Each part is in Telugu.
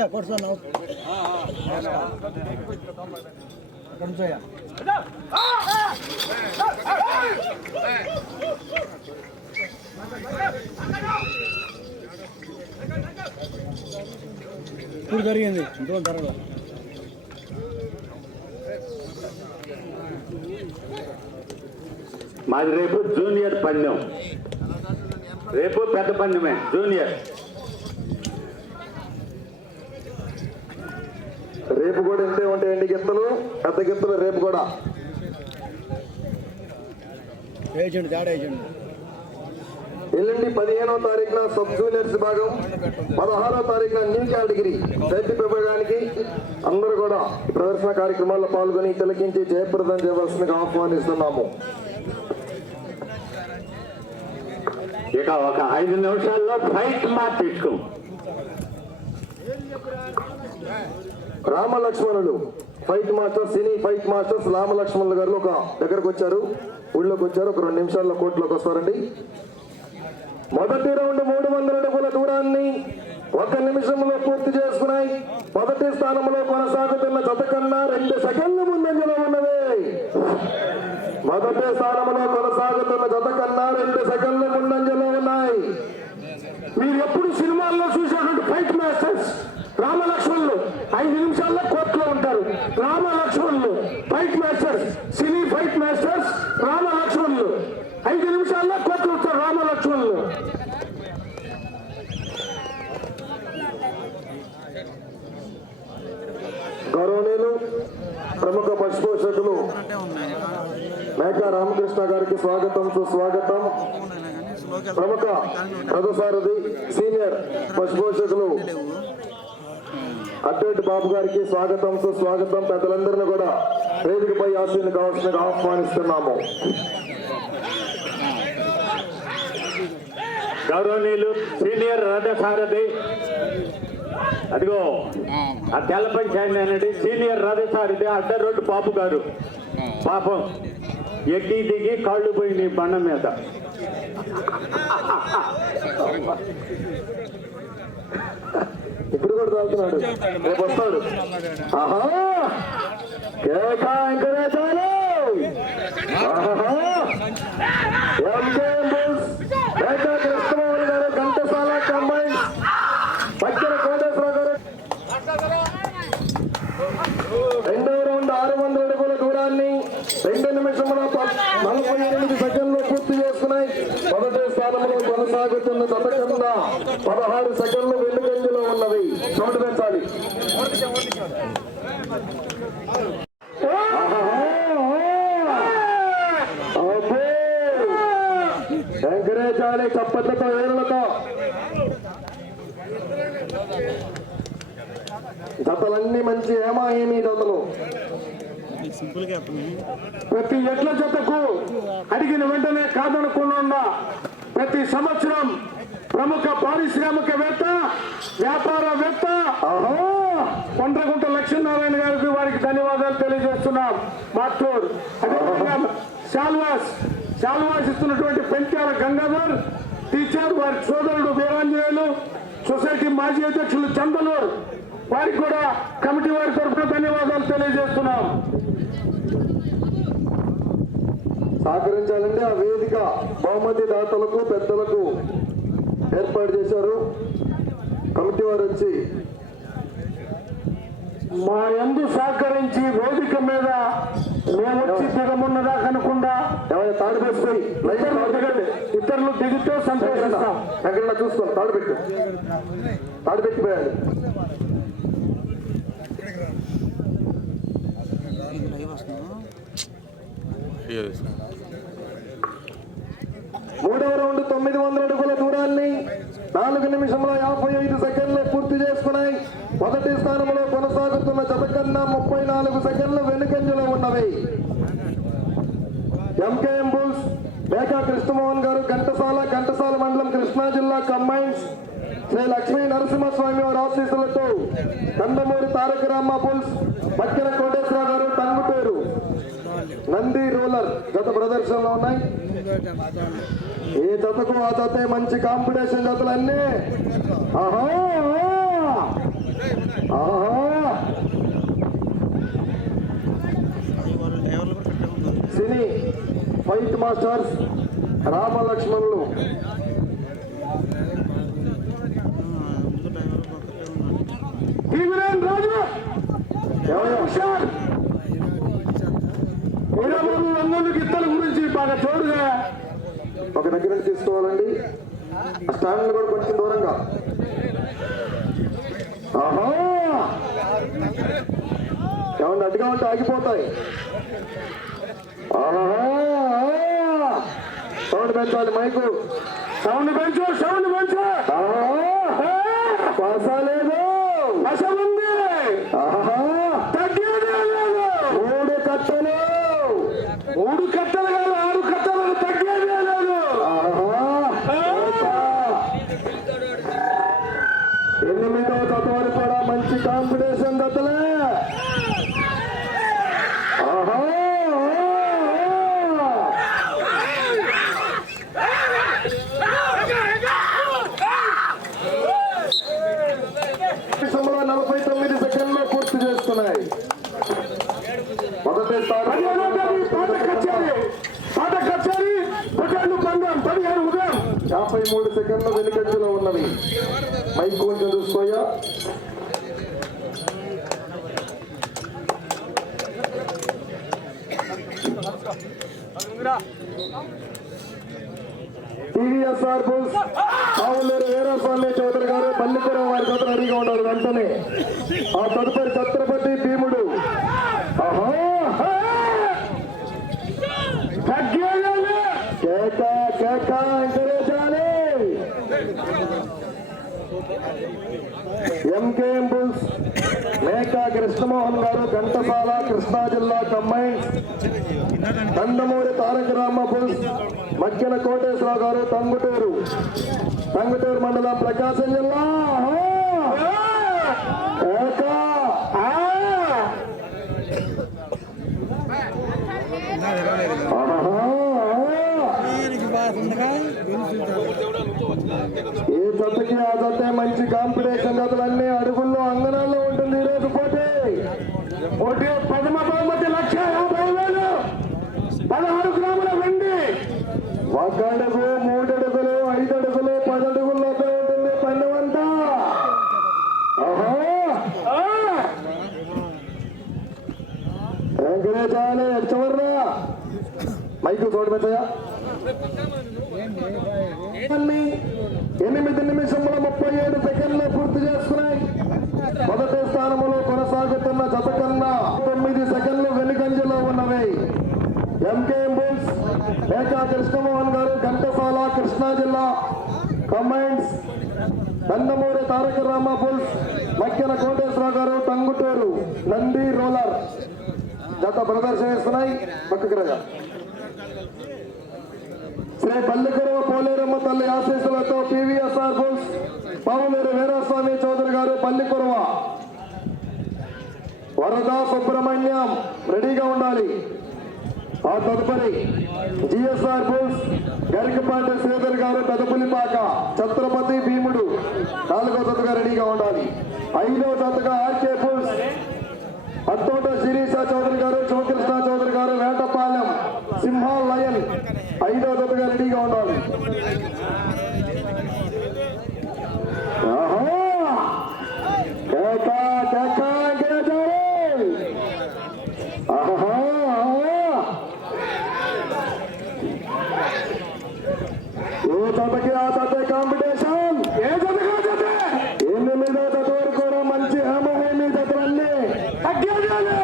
పై ముందుకు రా కొడుతున్నావు అక్కడ నుంచి అయ్యా ఇప్పుడు జరిగింది ఇంట్లో జరగదు మాది రేపు జూనియర్ పందెం రేపు పెద్ద పందెమే జూనియర్ ఇంతే ఉంటాయండి గిత్తలు? పెద్ద గిత్తలు రేపు కూడా. ఎల్లుండి పదిహేనవ తారీఖున సబ్ జూనియర్స్ భాగం పదహారో తారీఖున న్యూ కేటగిరీ. చైతన్య విభాగానికి అందరూ కూడా ప్రదర్శన కార్యక్రమాల్లో పాల్గొని తిలకించి జయప్రదం చేయవలసిందిగా ఆహ్వానిస్తున్నాము. ఇక ఒక ఐదు నిమిషాల్లో ఫైట్ మార్పించుకో రామలక్ష్మణులు. Fight master cine fight masters రామలక్ష్మణులు గారు ఒక దగ్గరకు వచ్చారు. ఊళ్ళోకి వచ్చారు. ఒక రెండు నిమిషాల్లో కోర్టులోకి వస్తారండి. మొదటి రౌండ్ మూడు వందల అడుగుల దూరాన్ని ఒక నిమిషంలో పూర్తి చేసుకున్నాయి. మొదటి స్థానంలో కొనసాగుతున్న జత కన్నా రెండు సెకండ్లు ముందంజలో ఉన్నవి. మొదటి స్థానంలో కొనసాగుతున్న జత కన్నా రెండు సెకండ్లు ముందంజలో ఉన్నాయి. మీరు ఎప్పుడు సినిమాల్లో చూసేటువంటి ఫైట్ మాస్టర్స్ రామలక్ష్మణులు ఐదు నిమిషాల్లో కోర్టులో ఉంటారు. రామలక్ష్మణులు fight masters cine fight masters రామలక్ష్మణులు. ఐదు నిమిషాల్లో కోర్టులో వస్తారు రామలక్ష్మణులు. గౌరవనీయులు ప్రముఖ పశుపోషకులు మేకా రామకృష్ణ గారికి స్వాగతం సుస్వాగతం. ప్రముఖ రథసారథి సీనియర్ పశుపోషకులు అడ్డేటి బాబు గారికి స్వాగతం సుస్వాగతం పెద్దలందరినీ కూడా వేదికపై ఆశీర్ని కావాల్సిన ఆహ్వానిస్తున్నాము. గౌరవనీయులు సీనియర్ రథసారథి అదిగో ఆ తెల్ల పంచాయతీ అనేది సీనియర్ రథసారథి అడ్డ రోడ్డు బాబు గారు. పాపం ఎక్కి దిగి కాళ్ళు పోయినాయి బండ మీద. తాగుతున్నాడు రేపు వస్తాడు. ఆహా! కేక ఆహా ఎంకే బుల్స్ కేక కృష్ణమోహన్ గారు ఘంటసాల కంబైన్ పచ్చల కోటేశ్వర గారు రెండో రౌండ్ ఆరు వందల అడుగుల దూరాన్ని రెండు నిమిషముల ప- నలభై ఎనిమిది సెకండ్లు పూర్తి చేసుకున్నాయి మొదటి స్థానంలో కొనసాగుతున్న జత కింద పదహారు సెకండ్లు వెనుకంజలో ఉన్నవి చోటు పెంచాలి అబ్బో! చప్పట్లతో ఏళ్ళతో జతలన్నీ మంచి ఏమా ఏమి జతలు ప్రతి ఎట్ల జతకు అడిగిన వెంటనే కాదనకుండా ప్రతి సంవత్సరం ప్రముఖ పారిశ్రామికవేత్త వ్యాపారవేత్త కొండ్రగుంట లక్ష్మీనారాయణ ధన్యవాదాలు తెలియజేస్తున్నాం. మాటూర్ అదేవిధంగా శాల్వాస్ శాల్వాస్ ఇస్తున్నటువంటి పెంచాల గంగాధర్ టీచర్ వారి సోదరుడు వీరాంజనేయులు సొసైటీ మాజీ అధ్యక్షులు చందలూరు వారికి కూడా కమిటీ వారి తరఫున ధన్యవాదాలు తెలియజేస్తున్నాం. సహకరించాలంటే ఆ వేదిక బహుమతి దాతలకు పెద్దలకు ఏర్పాటు చేశారు. కమిటీ వారు వచ్చి మా ఎందు సహకరించి వేదిక మీద మేము వచ్చి దిగమున్నదా కనుకుండా తాడు పెట్టుకొని ఇతరులు దిగితే సంతోషిస్తాం. ఎక్కడన్నా చూసుకోండి తాడు పెట్టు. తాడు పెట్టిపోయాడు. మూడవ రౌండ్ తొమ్మిది వందల అడుగుల దూరాన్ని నాలుగు నిమిషంలో యాభై ఐదు సెకండ్లు పూర్తి చేసుకున్నాయి. మొదటి స్థానంలో కొనసాగుతున్న జత ముప్పై నాలుగు సెకండ్లు వెనుకంజలో ఉన్నవి. ఎంకేఎం బుల్స్ మేకా కృష్ణమోహన్ గారు ఘంటసాల ఘంటసాల మండలం కృష్ణా జిల్లా కంబైన్స్ శ్రీ లక్ష్మీ నరసింహస్వామి వారి ఆశీస్సులతో కందమూరి తారక రామ బుల్స్ పక్కన కోటేశ్వర గారు టంగుటూరు. నంది రూలర్ గత ప్రదర్శనలో ఉన్నాయి. ఏ జతకు ఆ జతే మంచి కాంపిటీషన్ జతలన్నీ ఆహా! ఆహా! సినీ ఫైట్ మాస్టర్స్ రామ లక్ష్మణులు రాజు! హుషార్! వీరబాబు రంగులు గిత్తల గురించి బాగా చూడుగా ఒక దగ్గర నుంచి తీసుకోవాలండి. స్టాండ్ కూడా కొంచెం దూరంగా. ఆహా! ఏమన్నా అడ్డుగా ఉంటే ఆగిపోతాయి. సౌండ్ పెంచాలి మైకు. సౌండ్ పెంచు సౌండ్ పెంచు. పసలేదు అసలు ఉంది ఆహా తగ్గేదే లేదు మూడు కట్టలు మూడు కట్టలు కాదు ఆరు కట్టలు తగ్గేదే లేదు ఆహా ఎనిమిదో జత వరకు కూడా మంచి కాంపిటీషన్ జతలే ఆహా నిమిషంలో నలభై తొమ్మిది సెకండ్లో పూర్తి చేస్తున్నాయి మొదటి పదిహేనో తేదీ పాట కచేరీ పాట కచేరీ పొట్టేళ్ళు పందెం పదిహేను ఉదయం యాభై మూడు సెకండ్ల వెనుకంజలో ఉన్నవి. మైక్ కొంచెం చూసుకోయా టీవీఎస్ఆర్ బుల్స్ ఆవులేరు వీరస్వామి చౌదరి గారు పల్లిపురం వారి చేత రెడీగా ఉన్నారు. వెంటనే ఆ తదుపరి ఛత్రపతి భీముడు ఆహా తగ్గేదే లేదు. కేక ఎంకేఎం బుల్స్ మేకా కృష్ణమోహన్ గారు గంటపాల కృష్ణా జిల్లా కంబైన్స్ కందమూరి తారక రామ బుల్స్ మక్కెల కోటేశ్వరరావు గారు తంగుటూరు. తంగుటూరు మండలం ప్రకాశం జిల్లా ఆహా! కేక! ఆహా! ఏ జతకి ఆ జతే మంచి కాంపిటీషన్ జతలన్నీ అడుగుల్లో అంగనాల్లో ఉంటుంది ఈ రోజు పోటీ. ఒకటి ప్రథమ బహుమతి లక్ష యాభై వేలు. పదహారు గ్రాముల వెండి. ఒక అడుగు మూడు అడుగులు ఐదు అడుగులు పది అడుగుల్లోపే ఉంటుంది! వెంకటేశాలు ఎచ్చవర్రా మైకు చూడు పెద్దయ్యా ఎనిమిది నిమిషముల ముప్పై ఏడు సెకండ్లు పూర్తి చేసుకున్నాయి మొదటి స్థానంలో కొనసాగుతున్న జత కన్నా తొమ్మిది సెకండ్లు వెనుకంజలో ఉన్నవి. ఎంకేఎం బుల్స్ మేకా కృష్ణమోహన్ గారు ఘంటసాల కృష్ణా జిల్లా. కమైండ్స్ నందమూరి తారక రామ బుల్స్ మక్కెన కోటేశ్వరరావు గారు టంగుటూరు నంది రోలర్. గత ప్రదర్శనిస్తున్నాయి పక్కకు పల్లికరువ పోలేరమ్మ తల్లి ఆశీస్సులతో పివిఎస్ఆర్ బుల్స్ పావులేరు వీరస్వామి చౌదరి గారు పల్లికురవ వరదా సుబ్రహ్మణ్యం రెడీగా ఉండాలి. ఆ తదుపరి జిఎస్ఆర్ బుల్స్ గరికపాటి శ్రీధర్ గారు పెదపులిపాక ఛత్రపతి భీముడు నాలుగో జతగా రెడీగా ఉండాలి. ఐదో జతగా ఆర్కే బుల్స్ అత్తోట శిరీష చౌదరి గారు శివకృష్ణ చౌదరి గారు వేటపాలెం సింహ లయన్ ఐదో జతగా రెడీగా ఉండాలి. ఏ జతకి ఆ తప్పే కాంపిటీషన్ ఏ జతగా జత ఎనిమిదో జత వరకు కూడా మంచి హేమహేమి జతలన్నీ తగ్గేదే లేదు.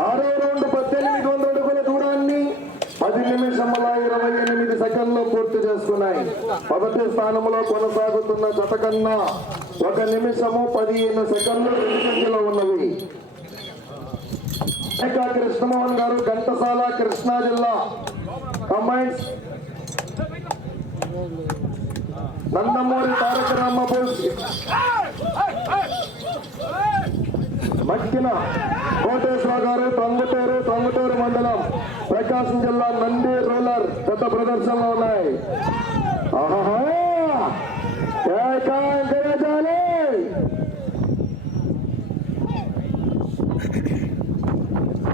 ఆరో రౌండ్ పద్దెనిమిది వందల అడుగుల దూరాన్ని పది నిమిషముల ఇరవై ఎనిమిది సెకండ్లు పూర్తి చేసుకున్నాయి. మొదటి స్థానంలో కొనసాగుతున్న జత కన్నా ఒక నిమిషము పదిహేను సెకండ్లు వెనుకంజలో ఉన్నవి. కృష్ణమోహన్ గారు ఘంటసాల కృష్ణా జిల్లా. కంబైన్స్ నందమూరి తారక రామబాబు మక్కిన కోటేశ్వర గారు తొంగటూరు తొంగటూరు మండలం. ప్రకాశం జిల్లా నంది రూలర్ పెద్ద ప్రదర్శనలో ఉన్నాయి ఆహాహా! ఏకా ఎంకరేజాలి!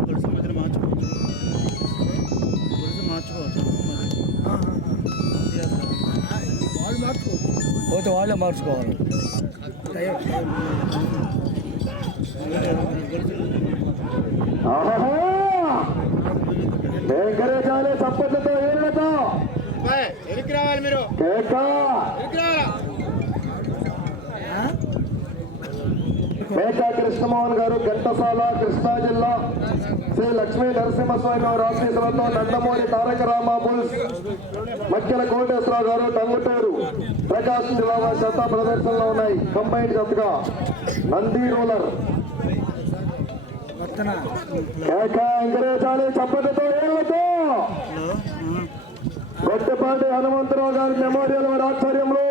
గొలుసు మధ్యలో మార్చుకోవచ్చు గొలుసు మార్చుకోవచ్చు వాళ్ళు మార్చుకోవచ్చు పోతే వాళ్ళే మార్చుకోవాలి ఆహాహా! ఎంకరేజాలి చప్పట్లతో ఏళ్ళతో ఎరికి రావాలి మీరు. మేకా కృష్ణమోహన్ గారు ఘంటసాల కృష్ణా జిల్లా శ్రీ లక్ష్మీ నరసింహస్వామి గారు ఆశీస్సులతో నందమూరి తారక రామాబుల్ మక్కెల కోటేశ్వరరావు గారు టంగుటూరు ప్రకాశం జిల్లా వారి చెత్త ప్రదర్శనలో ఉన్నాయి. కంబైన్ జతగా నంది రూలర్. ఎంకరేజాలి చప్పటితో ఏళ్ళతో గొట్టపాటి హనుమంతరావు గారి మెమోరియల్ వారి ఆధ్వర్యంలో.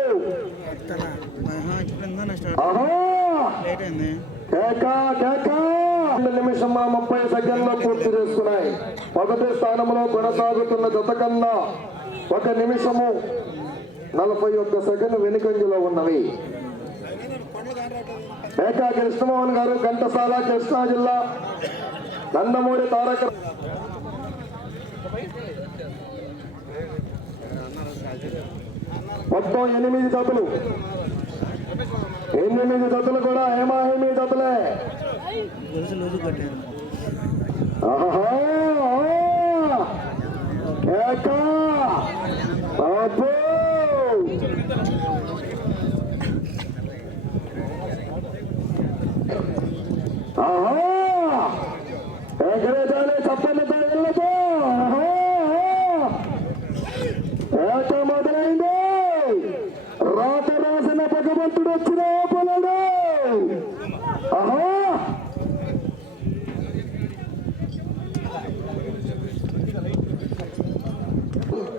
నిమిషం ముప్పై సెకండ్లో పూర్తి చేసుకున్నాయి. మొదటి స్థానంలో కొనసాగుతున్న జత కన్నా ఒక నిమిషము నలభై ఒక్క సెకండ్ వెనుకంజలో ఉన్నవి. మేకా కృష్ణమోహన్ గారు ఘంటసాల కృష్ణా జిల్లా నందమూరి తారక మొత్తం ఎనిమిది జతలు. ఎనిమిది జతలు కూడా హేమాహేమి జతలే.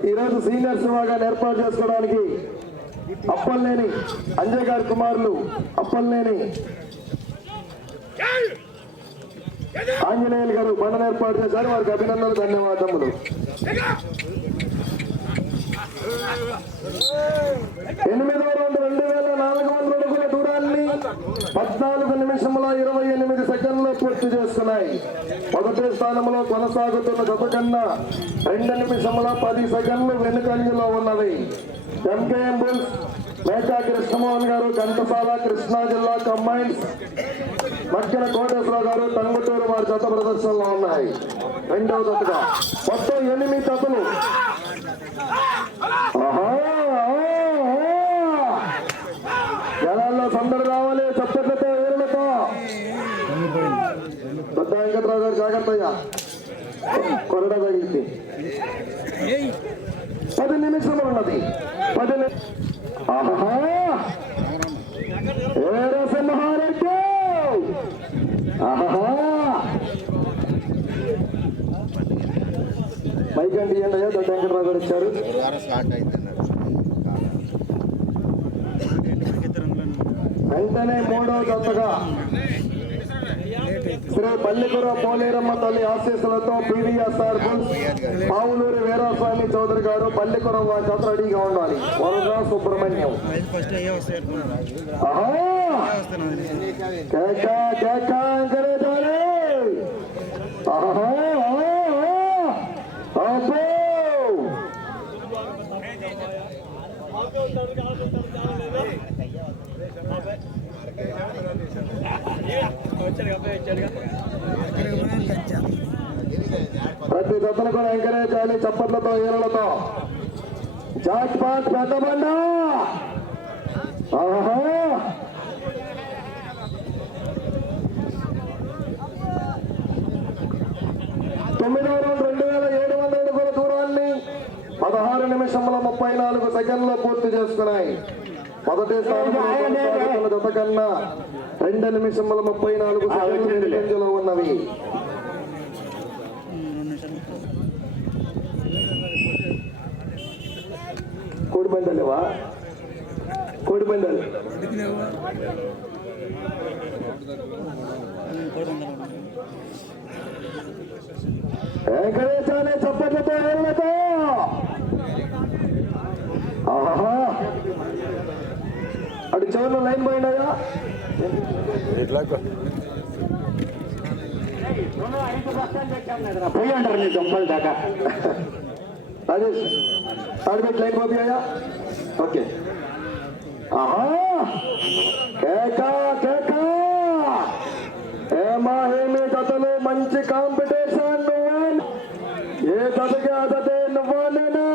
ఈరోజు సీనియర్ విభాగాన్ని ఏర్పాటు చేసుకోవడానికి అప్పల్లేని అంజయ్ గారి కుమారులు అప్పల్లేని ఆంజనేయులు గారు బండను ఏర్పాటు చేశారు. వారికి అభినందనలు ధన్యవాదములు. ఎనిమిదో వందల రెండు వేల నాలుగు వందల పద్నాలుగు నిమిషముల ఇరవై ఎనిమిది సెకండ్లు పూర్తి చేస్తున్నాయి. మొదటి స్థానంలో కొనసాగుతున్న జత కన్నా రెండు నిమిషముల పది సెకండ్లు వెనుకంజలో ఉన్నది. ఎంకేఎం బుల్స్ మేకా కృష్ణమోహన్ గారు ఘంటసాల కృష్ణా జిల్లా కంబైన్స్ మక్కిన కోటేశ్వరరావు గారు టంగుటూరు వారి జత ప్రదర్శనలో ఉన్నాయి. రెండవ జతగా. మొత్తం ఎనిమిది జతలు. ఆహా! జనాల్లో సందడి రావాలి చప్పట్లతో ఏళ్ళతో పెద్ద వెంకట్రావు గారు జాగ్రత్త అయ్యా కొరడ తగిలింది పది నిమిషములు ఉన్నది పది ఆహా! సింహారెడ్డి ఆహా! పైకండి ఇయ్యండి దొడ్డ వెంకటరావు గారు ఇచ్చారు వెంటనే మూడవ జతగా శ్రీ పల్లికుర పోలేరమ్మ తల్లి ఆశీస్సులతో పీవీఎస్ఆర్ బుల్స్ పావులూరి వీరాస్వామి చౌదరి గారు పల్లికుర వారి జత రెడీగా ఉండాలి. వరద సుబ్రహ్మణ్యం. కేక కేక ఎంకరేజాలి ఆహా! ఆహా! అబ్బో! ప్రతి జతను కూడా ఎంకరేజ్ చేయాలి చప్పట్లతో ఈరలతో జాక్ పాట్ పెద్ద బండ తొమ్మిదో రౌండ్ రెండు వేల ఏడు వందల అడుగుల దూరాన్ని పదహారు నిమిషముల ముప్పై నాలుగు సెకండ్లో పూర్తి చేసుకున్నాయి. మొదటి స్థానంలో జత కన్నా రెండు నిమిషముల ముప్పై నాలుగు సెకండ్లు ఉన్నవి. కోడి పందాలేవా కోడి పందాలు వెంకటేశాలే చప్పట్లతో వెళ్ళతో ఆహా. అటు చివరిలో లైన్ పోయినాయా పోయి అంటారు నీ దొంపల దాకా. రాజేష్. ఆడిపెట్టి లైన్ పోయాయా ఓకే ఆహా కేకా కేకా ఏమా ఏమి కథలు మంచి కాంపిటీషన్ నువ్వే ఏ కథకి ఆ కథే నువ్వేనా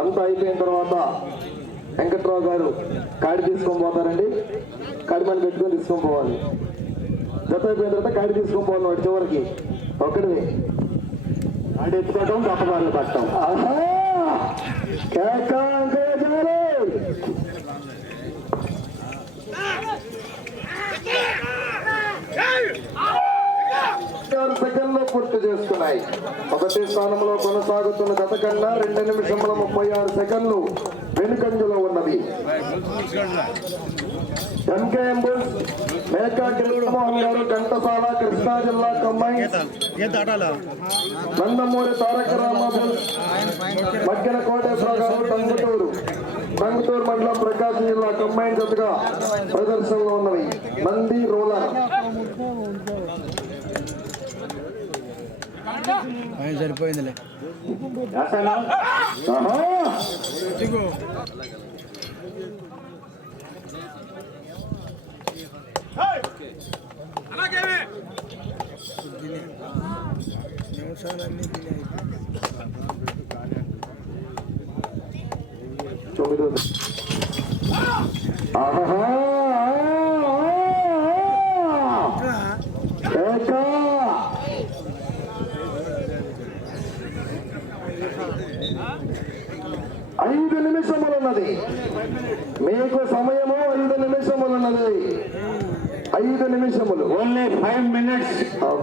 అంతా అయిపోయిన తర్వాత వెంకట్రావు గారు కాడి తీసుకొని పోతారండి. కాడి మన పెట్టుకొని తీసుకొని పోవాలి. జత అయిపోయిన తర్వాత కాడి తీసుకొని పోవాలి వాడి చివరికి. ఒక్కడివి ఆడు ఎత్తుకోవటం పక్కబార్లు పట్టడం సెకండ్లు పూర్తి చేసుకున్నాయి. మొదటి స్థానంలో కొనసాగుతున్న గత కన్నా రెండు నిమిషముల ముప్పై ఆరు సెకండ్లు. వెనుకంజలో ఉన్నది. ఎంకేఎం బుల్స్ మేకా కృష్ణమోహన్ గారు ఘంటసాల కృష్ణా జిల్లా కమ్మాయి నందమూరి తారక రామాబుల్ మగ్గిన కోటేశ్వర గారు టంగుటూరు టంగుటూరు మండలం ప్రకాశం జిల్లా కంబైన్ జతగా ప్రదర్శనలో ఉన్నవి. నంది రోలర్. ఆయన సరిపోయిందిలే! నిమిషాలన్నీ తినేయి